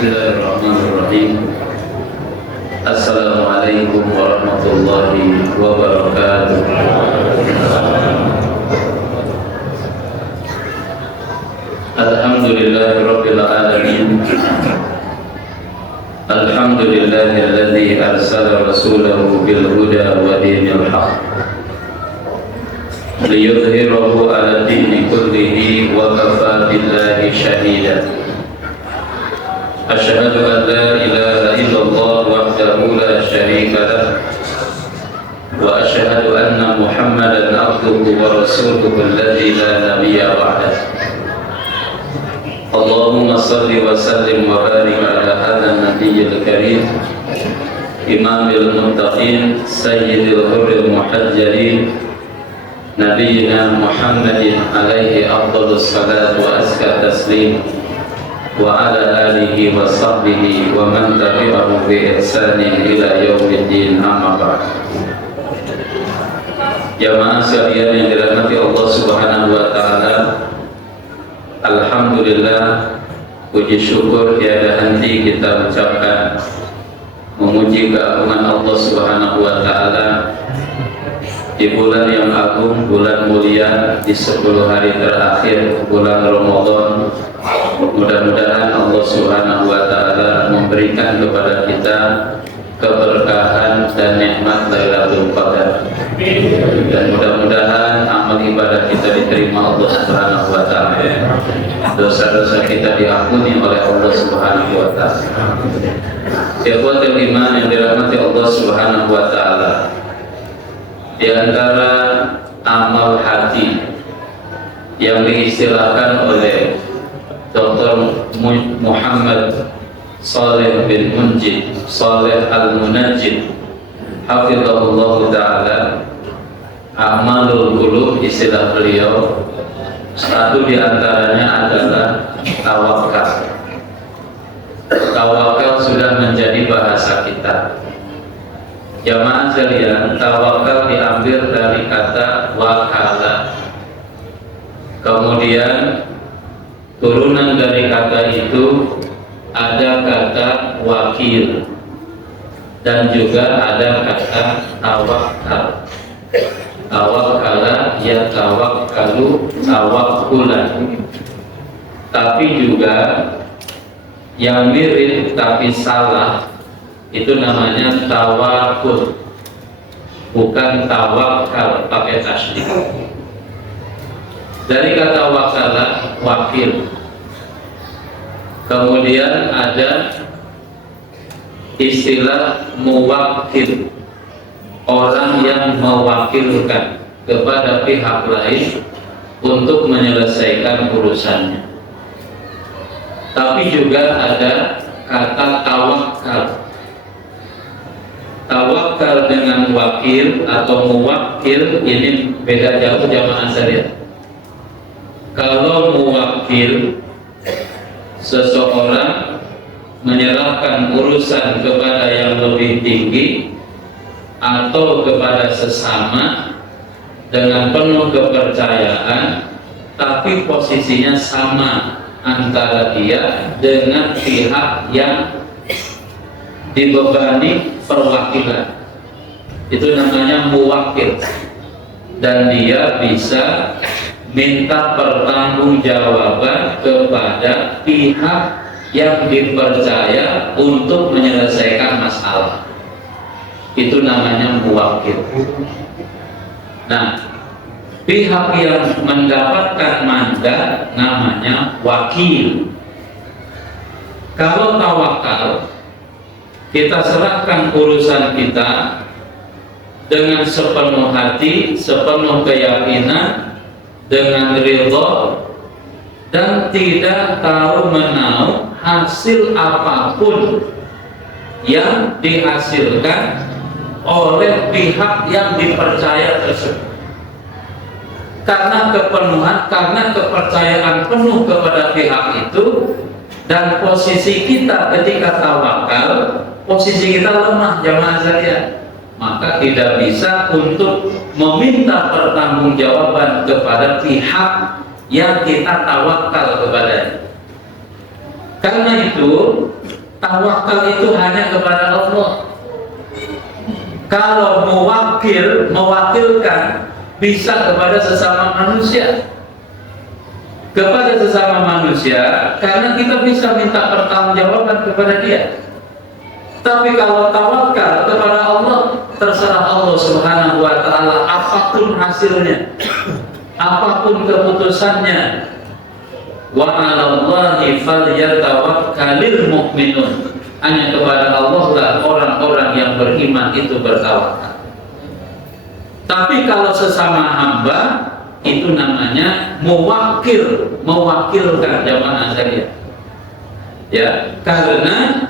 Bismillahirrahmanirrahim. Assalamualaikum warahmatullahi wabarakatuh. Alhamdulillahirabbil alamin. Alhamdulillahilladzi arsala rasulahu bil huda wa dinil haqq liyudhhirahu 'ala dini kullihi wa kafaa billahi shahida. Asyhadu an la ilaha illallah wahdahu la syarika lah wa asyhadu anna Muhammadan abduhu wa rasuluhu alladzi la nabiyya ba'dah. Allahumma salli wa sallim wa barik ala hadzal nabiyyil karim imamil muttaqin sayyidil hurril muhajjalin nabiyyina Muhammadin alaihi afdhalus salatu wa azka taslim wa ala alihi wa sahbihi wa man tabi'ahu bi ihsanin ila yaumiddin, amma ba'd. Jamaah sekalian yang dirahmati Allah Subhanahu wa taala, alhamdulillah, puji syukur tiada henti kita ucapkan memuji keagungan Allah Subhanahu wa taala di bulan yang agung, bulan mulia, di 10 hari terakhir bulan Ramadan. Mudah-mudahan Allah Subhanahu wa taala memberikan kepada kita keberkahan dan nikmat Lailatul Qadar. Dan mudah-mudahan amal ibadah kita diterima Allah Subhanahu wa taala. Dosa-dosa kita diampuni oleh Allah Subhanahu wa taala. Ikhwatul iman yang dirahmati Allah Subhanahu wa taala, di antara amal hati yang diistilahkan oleh Dr. Muhammad Saleh bin Munjid Saleh Al-Munajjid hafizahullah ta'ala, amalul qulub, istilah beliau, satu di antaranya adalah tawakal. Tawakal sudah menjadi bahasa kita. Jamaah sekalian, tawakal diambil dari kata wakala. Kemudian turunan dari kata itu ada kata wakil dan juga ada kata tawakal. Tawakala ya tawakkalu tawakkulan. Tapi juga yang mirip tapi salah itu namanya tawakul, bukan tawakal pakai tasydid. Dari kata wakala, wakil. Kemudian ada istilah muwakil, orang yang mewakilkan kepada pihak lain untuk menyelesaikan urusannya. Tapi juga ada kata tawakal. Tawakal dengan wakil atau muwakil ini beda jauh, jamaah sekalian. Kalau muwakil, seseorang menyerahkan urusan kepada yang lebih tinggi atau kepada sesama dengan penuh kepercayaan, tapi posisinya sama antara dia dengan pihak yang dibebani perwakilan. Itu namanya muwakil, dan dia bisa minta pertanggungjawaban kepada pihak yang dipercaya untuk menyelesaikan masalah. Itu namanya muwakil. Nah, pihak yang mendapatkan mandat namanya wakil. Kalau tawakal, kita serahkan urusan kita dengan sepenuh hati, sepenuh keyakinan, dengan ridho, dan tidak tahu menau hasil apapun yang dihasilkan oleh pihak yang dipercaya tersebut. Karena kepenuhan, karena kepercayaan penuh kepada pihak itu, dan posisi kita ketika tawakal, posisi kita lemah, jamaah sekalian. Maka tidak bisa untuk meminta pertanggungjawaban kepada pihak yang kita tawakal kepadanya. Karena itu Tawakal itu hanya kepada Allah. Kalau mewakilkan bisa kepada sesama manusia. Kepada sesama manusia karena kita bisa minta pertanggungjawaban kepada dia. Tapi kalau tawakal kepada Allah, terserah Allah Subhanahu wa taala apapun hasilnya, apapun keputusannya. Wa 'alallahi falyatawakkalul mu'minun. Hanya kepada Allah lah orang-orang yang beriman itu bertawakal. Tapi kalau sesama hamba itu namanya mewakilkan jamaah sekalian. Ya, karena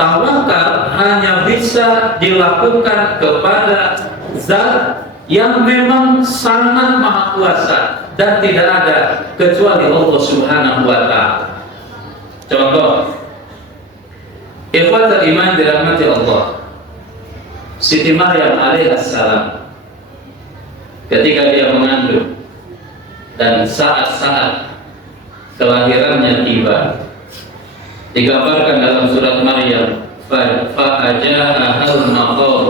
tawakal hanya bisa dilakukan kepada zat yang memang sangat maha kuasa dan tidak ada kecuali Allah Subhanahu wa taala. Contoh, ikhwatul iman dirahmati Allah. Siti Maryam alaihissalam ketika dia mengandung dan saat-saat kelahirannya tiba, digambarkan dalam surat Maryam, fa'ajahahal maqar.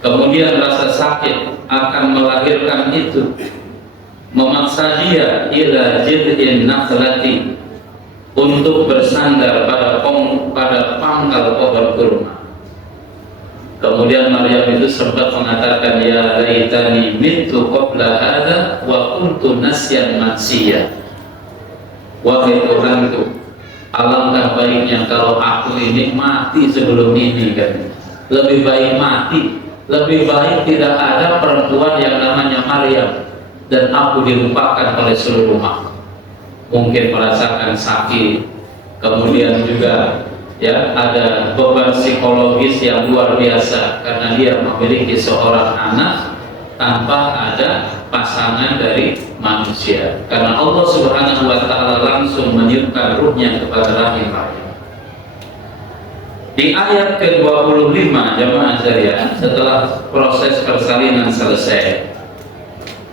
Kemudian rasa sakit akan melahirkan itu memaksa dia ila jid'in nakhlati, untuk bersandar pada pangkal pohon kurma. Kemudian Maryam itu sempat mengatakan, ya laitani mittu qabla hadza wa kuntu nasyan mansiyya. Wahai Tuhanku, alangkah baiknya kalau aku ini mati sebelum ini kan. Lebih baik mati, lebih baik tidak ada perempuan yang namanya Maryam dan aku dilupakan oleh seluruh makhluk. Mungkin merasakan sakit, kemudian juga ya ada beban psikologis yang luar biasa karena dia memiliki seorang anak tanpa ada pasangan dari manusia. Karena Allah Subhanahu wa taala langsung meniupkan ruhnya kepada rahim Maryam. Di ayat ke-25 jamaah sekalian, setelah proses persalinan selesai,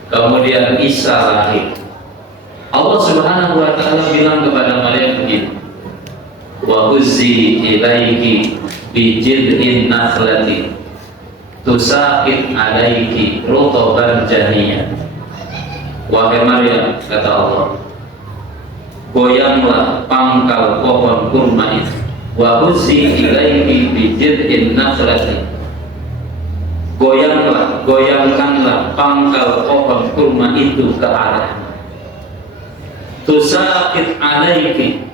kemudian Isa lahir. Allah Subhanahu wa taala bilang kepada Maryam begini, wa huzzi ilaiki bi jid'in nakhlati tusaqit alaiki rutban janiyya. Wahai Maryam, kata Allah, goyanglah pangkal pohon kurma itu. Wa huzzi ilaiki bi jid'in nakhlati, goyangkanlah pangkal pohon kurma itu ke arah. Tusaqit alaiki,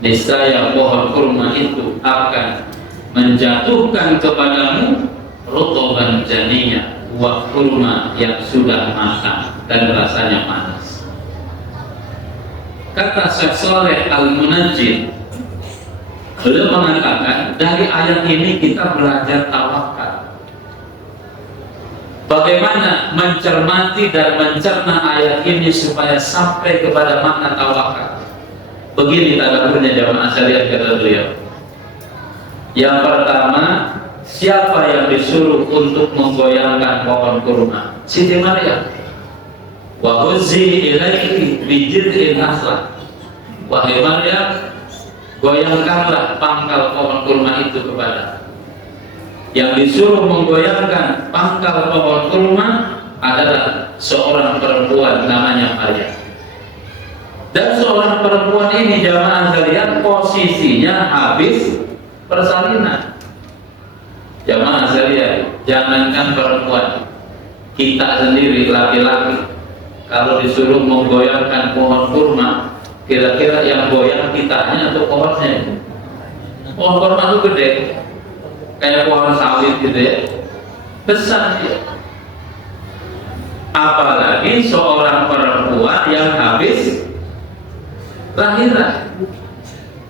niscaya pohon kurma itu akan menjatuhkan kepadamu rutban janiyya, buah kurma yang sudah matang dan rasanya manis. Kata Syekh Shalih Al-Munajjid, beliau mengatakan dari ayat ini kita belajar tawakal. Bagaimana mencermati dan mencerna ayat ini supaya sampai kepada makna tawakal. Begini tadaburnya jamaah sekalian, kata beliau. Yang pertama, siapa yang disuruh untuk menggoyangkan pohon kurma? Siti Maryam. Wa huzzi ilaiki bi jid'in nakhlah. Wahai Maryam, goyangkanlah pangkal pohon kurma itu kepada. Yang disuruh menggoyangkan pangkal pohon kurma adalah seorang perempuan namanya Maryam. Dan seorang perempuan ini jamaah sekalian posisinya habis persalinan. Jamaah sekalian, jangankan perempuan, kita sendiri laki-laki kalau disuruh menggoyangkan pohon kurma, kira-kira yang goyang kitanya atau pohonnya? Pohon kurma itu gede, kayak pohon sawit gitu ya, besar dia. Apalagi seorang perempuan yang habis lahiran.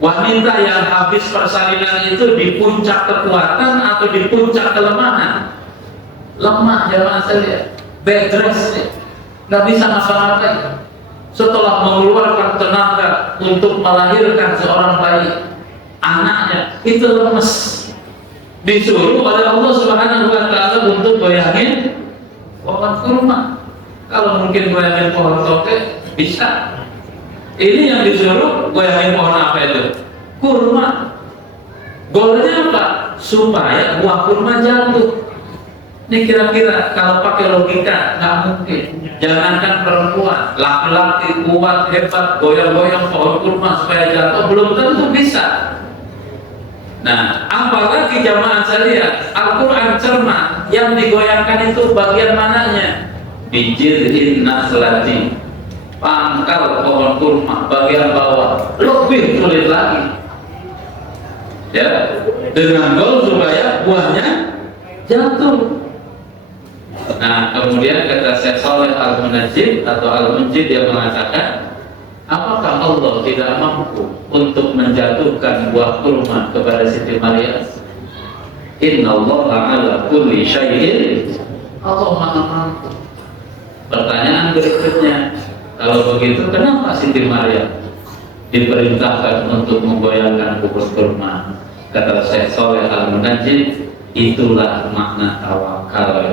Wanita yang habis persalinan itu di puncak kekuatan atau di puncak kelemahan? Lemah jamaah sekalian, bed rest, nggak bisa ngapa-ngapain. Setelah mengeluarkan tenaga untuk melahirkan seorang bayi, anaknya itu lemes. Disuruh oleh Allah Subhanahu wa taala untuk goyangin pohon kurma. Kalau mungkin goyangin pohon toke bisa. Ini yang disuruh goyangin pohon apa itu? kurma. Golnya apa? Supaya buah kurma jatuh. Ini kira-kira kalau pakai logika nggak mungkin. Jangankan perempuan, laki-laki kuat hebat goyang-goyang pohon kurma supaya jatuh belum tentu bisa. Nah, apalagi jamaah sekalian, Al-Quran cermat yang digoyangkan itu bagian mananya? Bijir'in naslati, pangkal pohon kurma bagian bawah, lebih sulit lagi. Ya, dengan gol supaya buahnya jatuh. Nah, kemudian kata Syekh Shalih Al-Munajjid atau Al-Munjid yang mengatakan, apakah Allah tidak mampu untuk menjatuhkan buah kurma kepada Siti Maryam? Innallaha ala kulli syai'in, Allah maha mampu. Pertanyaan berikutnya, kalau begitu kenapa Siti Maryam diperintahkan untuk menggoyangkan kubur kurma? Kata Syekh Shalih Al-Munajjid, itulah makna tawakal.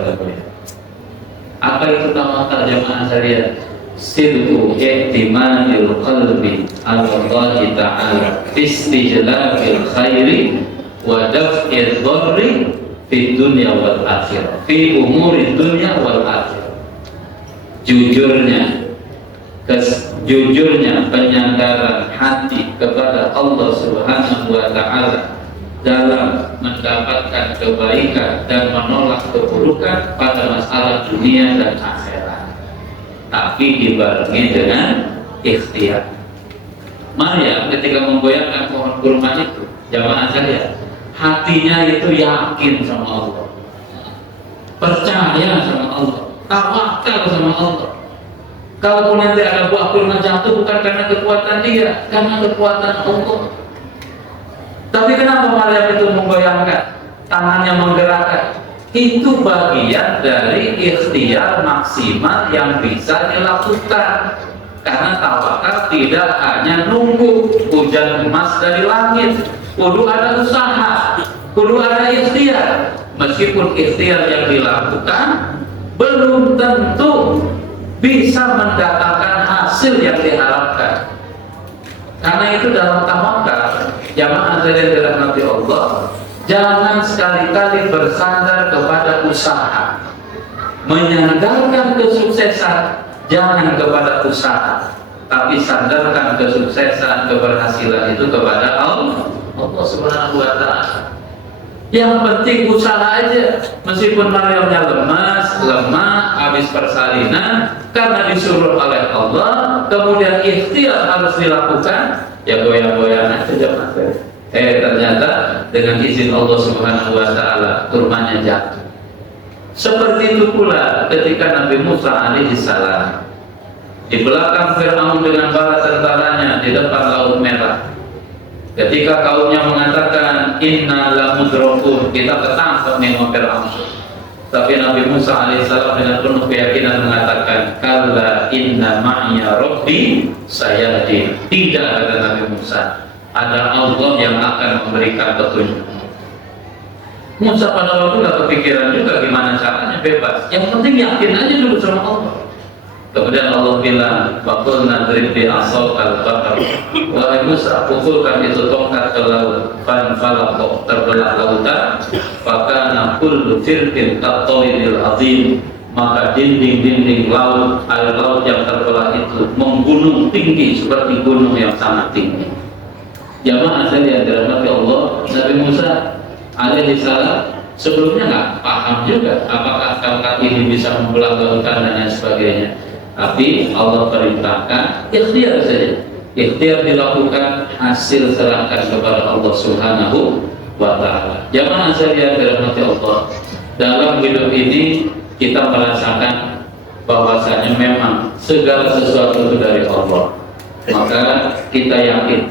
Apa itu tawakal jamaah sekalian? Sidqu i'timadil qalbi ala Allah Ta'ala fi istijlabil khairi wa daf'il dharri fi dunya wal akhirah, fi umuri dunya wal akhirah. Jujurnya penyandaran hati kepada Allah Subhanahu wa Ta'ala dalam mendapatkan kebaikan dan menolak keburukan pada masalah dunia dan akhirat, tapi dibarengi dengan ikhtiar. Maryam ketika menggoyangkan pohon kurma itu, jamaah sekalian, hatinya itu yakin sama Allah, percaya sama Allah, tawakal sama Allah. Kalau nanti ada buah kurma jatuh bukan karena kekuatan dia, karena kekuatan Allah. Tapi kenapa Maryam itu menggoyangkan, tangannya menggerakkan? Itu bagian dari ikhtiar maksimal yang bisa dilakukan. Karena tawakal tidak hanya nunggu hujan emas dari langit, kudu ada usaha, kudu ada ikhtiar. Meskipun ikhtiar yang dilakukan belum tentu bisa mendatangkan hasil yang diharapkan. Karena itu dalam tawakal, jamaah sekalian dirahmati Allah, jangan sekali-kali bersandar kepada usaha. Menyandarkan kesuksesan jangan kepada usaha, tapi sandarkan kesuksesan, keberhasilan itu kepada Allah Subhanahu wa Ta'ala. Yang penting usaha aja. Meskipun Maryamnya lemah, habis persalinan, karena disuruh oleh Allah, kemudian ikhtiar harus dilakukan, ya goyang-goyang aja jemaah. Ternyata dengan izin Allah Subhanahu wa Ta'ala kurmanya jatuh. Seperti itu pula ketika Nabi Musa alaihissalam di belakang Fir'aun dengan bala tentaranya di depan Laut Merah. Ketika kaumnya mengatakan inna lamudrakun, kita ketangkep nih sama Fir'aun. Tapi Nabi Musa alaihissalam dengan penuh keyakinan mengatakan, kalla inna ma'ya rabbi sayahdin. Tidak, kata Nabi Musa, ada Allah yang akan memberikan petunjuk. Musa pada waktu gak kepikiran juga gimana caranya bebas. Yang penting yakin aja dulu sama Allah. Kemudian Allah bilang, "Faqul nadrib bi asawkal bahr." Wahai Musa, pukulkan itu tongkat ke laut. Fanfalaq, terbelah lautan. Fakana kullu firqin kattawidil azim. Maka dinding-dinding laut, air laut yang terbelah itu menggunung tinggi seperti gunung yang sangat tinggi. Jamaah sekalian dirahmati Allah, Nabi Musa alaihissalam sebelumnya nggak paham juga apakah tongkat ini bisa membelah lautan dan lain sebagainya. Tapi Allah perintahkan ikhtiar saja. Ikhtiar dilakukan, hasil serahkan kepada Allah Subhanahu wa Ta'ala. Jamaah sekalian dirahmati Allah, dalam hidup ini kita merasakan bahwasanya memang segala sesuatu itu dari Allah. Maka kita yakin,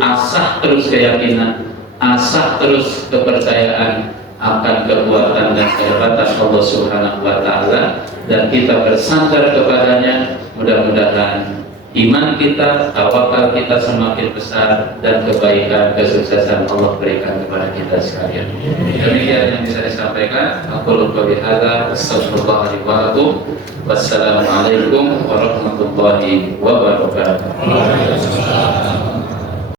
asah terus keyakinan, asah terus kepercayaan akan kekuatan dan kehebatan Allah Subhanahu wa Ta'ala, dan kita bersandar kepadanya. Mudah-mudahan iman kita, tawakal kita semakin besar, dan kebaikan, kesuksesan Allah berikan kepada kita sekalian. Demikian yang bisa disampaikan. Aku qouli hadza, astagfirullahaladzim wa lakum. Wassalamualaikum warahmatullahi wabarakatuh.